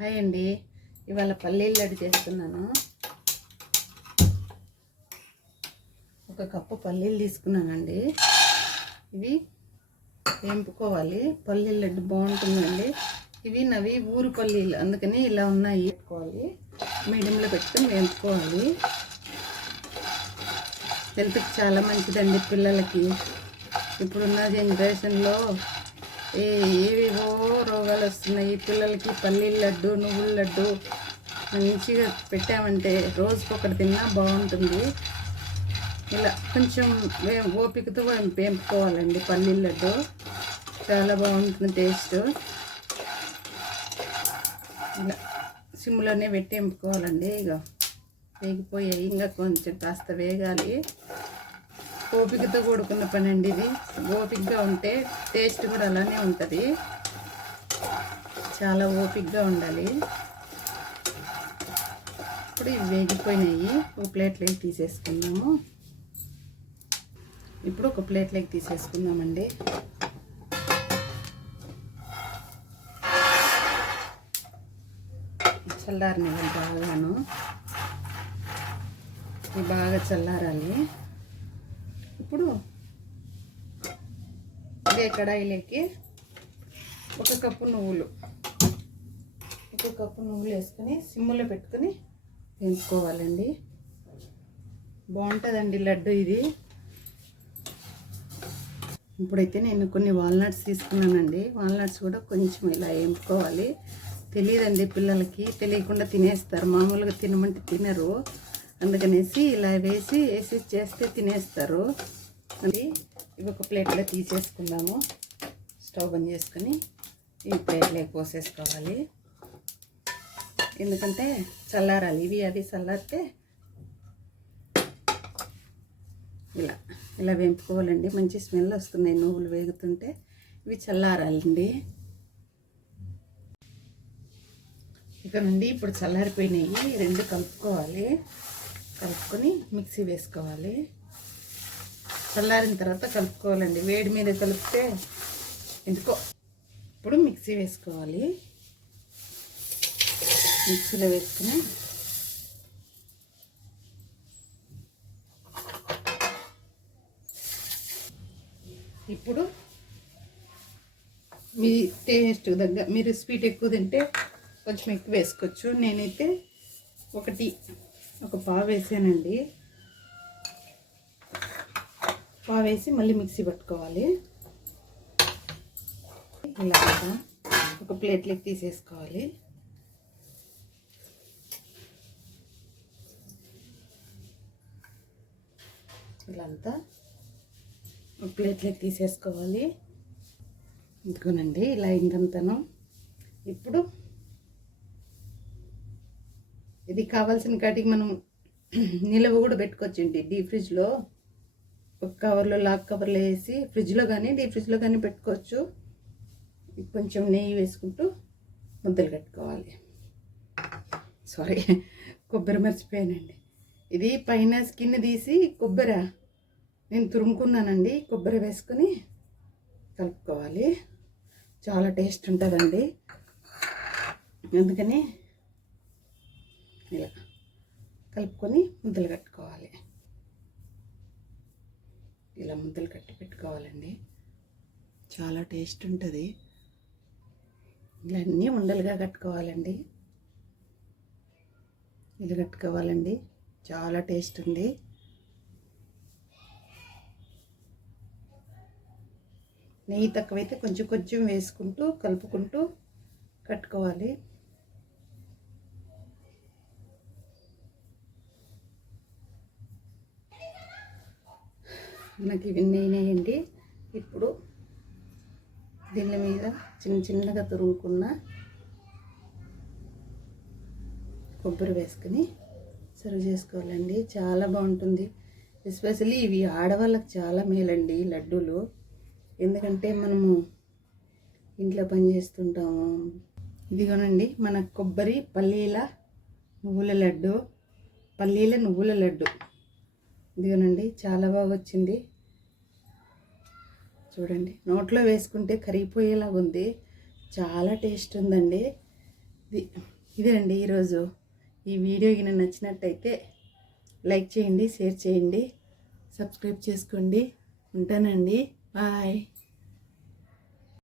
Hi అండి. ఇవాళ పల్లీలు లడ్డు చేస్తున్నాను. ఒక కప్పు పల్లీలు తీసుకున్నానండి. ఇవి వేంపుకోవాలి. పల్లీల లడ్డు బాగుంటుందండి. ఇవి నవి ఊరు పల్లీలు. అందుకని ఇలా ఉన్నాయి. పెట్టుకోవాలి మీడియంలో పెట్టుకొని వేంపుకోవాలి. హెల్త్కి చాలా మంచిదండి పిల్లలకి. ఇప్పుడున్న జనరేషన్లో ఏ ఏవేవో రోగాలు వస్తున్నాయి. పిల్లలకి పల్లీల లడ్డు నువ్వుల లడ్డు మంచిగా పెట్టామంటే రోజుకి ఒకటి తిన్నా బాగుంటుంది. ఇలా కొంచెం ఓపికతో పెంపుకోవాలండి పల్లీల లడ్డు. చాలా బాగుంటుంది టేస్ట్. ఇలా సిమ్లోనే పెట్టి వేంపుకోవాలండి. ఇక వేగిపోయాయి. ఇంకా కొంచెం కాస్త వేగాలి. ఓపికతో కూడుకున్న పని అండి ఇది. ఓపికగా ఉంటే టేస్ట్ కూడా అలానే ఉంటుంది. చాలా ఓపికగా ఉండాలి. ఇప్పుడు ఇవి వేగిపోయినాయి. ఒక ప్లేట్లోకి తీసేసుకుందాము. ఇప్పుడు ఒక ప్లేట్లోకి తీసేసుకుందామండి. చల్లారనివ్వాలి బాగాను. ఇవి బాగా చల్లారాలి. ఇప్పుడు ఇదే కడాయిలోకి ఒక కప్పు నువ్వులు. ఒక కప్పు నువ్వులు వేసుకొని సిమ్ములో పెట్టుకొని వేసుకోవాలండి బాగుంటుందండి లడ్డు ఇది. ఇప్పుడైతే నేను కొన్ని వాల్నట్స్ తీసుకున్నానండి. వాల్నట్స్ కూడా కొంచెం ఇలా వేపుకోవాలి తెలియదండి పిల్లలకి తెలియకుండా తినేస్తారు. మామూలుగా తినమంటే తినరు. అందుకనేసి ఇలా వేసి వేసి చేస్తే తినేస్తారు. అది ఇవి ఒక ప్లేట్లో తీసేసుకుందాము. స్టవ్ బంద్ చేసుకొని ఈ ప్లేట్లో పోసేసుకోవాలి. ఎందుకంటే చల్లారాలి. ఇవి అవి చల్లారితే ఇలా ఇలా వేపుకోవాలండి. మంచి స్మెల్ వస్తున్నాయి నువ్వులు వేగుతుంటే. ఇవి చల్లారాలండి. ఇక నుండి ఇప్పుడు చల్లారిపోయినాయి రెండు కలుపుకోవాలి. కలుపుకొని మిక్సీ వేసుకోవాలి. చల్లారిన తర్వాత కలుపుకోవాలండి. వేడి మీద కలిపితే ఎందుకో ఇప్పుడు మిక్సీ వేసుకోవాలి. మిక్సీలో వేసుకుని ఇప్పుడు మీ టేస్ట్ దగ్గర మీరు స్వీట్ ఎక్కువ తింటే కొంచెం ఎక్కువ వేసుకోవచ్చు. నేనైతే ఒకటి ఒక పావు వేసానండి. పావు వేసి మళ్ళీ మిక్సీ పట్టుకోవాలి. ఇలా ఒక ప్లేట్లోకి తీసేసుకోవాలి. ఇలా అంతా ఒక ప్లేట్లోకి తీసేసుకోవాలి. ఇదిగోనండి ఇలా ఇంకంతను ఇప్పుడు ఇది కావాల్సిన కాటికి మనం నిలవ కూడా పెట్టుకోవచ్చండి. డీ ఫ్రిడ్జ్లో ఒక కవర్లో లాక్ కవర్లో వేసి ఫ్రిడ్జ్లో కానీ డీ ఫ్రిడ్జ్లో కానీ పెట్టుకోవచ్చు. కొంచెం నెయ్యి వేసుకుంటూ ముద్దలు కట్టుకోవాలి. సారీ కొబ్బరి మర్చిపోయానండి. ఇది పైన స్కిన్ తీసి కొబ్బరి నేను తురుముకున్నానండి. కొబ్బరి వేసుకొని కలుపుకోవాలి. చాలా టేస్ట్ ఉంటుందండి. అందుకని ఇలా కలుపుకొని ముద్దలు కట్టుకోవాలి. ఇలా ముద్దలు కట్టి పెట్టుకోవాలండి. చాలా టేస్ట్ ఉంటుంది. ఇలా అన్నీ ఉండలుగా కట్టుకోవాలండి. ఇలా కట్టుకోవాలండి. చాలా టేస్ట్ ఉంది. నెయ్యి తక్కువైతే కొంచెం కొంచెం వేసుకుంటూ కలుపుకుంటూ కట్టుకోవాలి. మనకి ఇవన్నీ అయినాయండి ఇప్పుడు దీని మీద చిన్న చిన్నగా తురుముకున్న కొబ్బరి వేసుకుని సర్వ్ చేసుకోవాలండి. చాలా బాగుంటుంది. ఎస్పెషల్లీ ఇవి ఆడవాళ్ళకి చాలా మేలండి లడ్డూలు. ఎందుకంటే మనము ఇంట్లో పని చేస్తుంటాము. ఇదిగోనండి మన కొబ్బరి పల్లీల నువ్వుల లడ్డు. పల్లీల నువ్వుల లడ్డు. ఇదిగోనండి చాలా బాగా వచ్చింది చూడండి నోట్లో వేసుకుంటే కరిగిపోయేలాగా ఉంది. చాలా టేస్ట్ ఉందండి. ఇది ఇదేనండి ఈరోజు. ఈ వీడియో కింద నచ్చినట్టయితే లైక్ చేయండి షేర్ చేయండి సబ్స్క్రైబ్ చేసుకోండి. ఉంటానండి. బాయ్.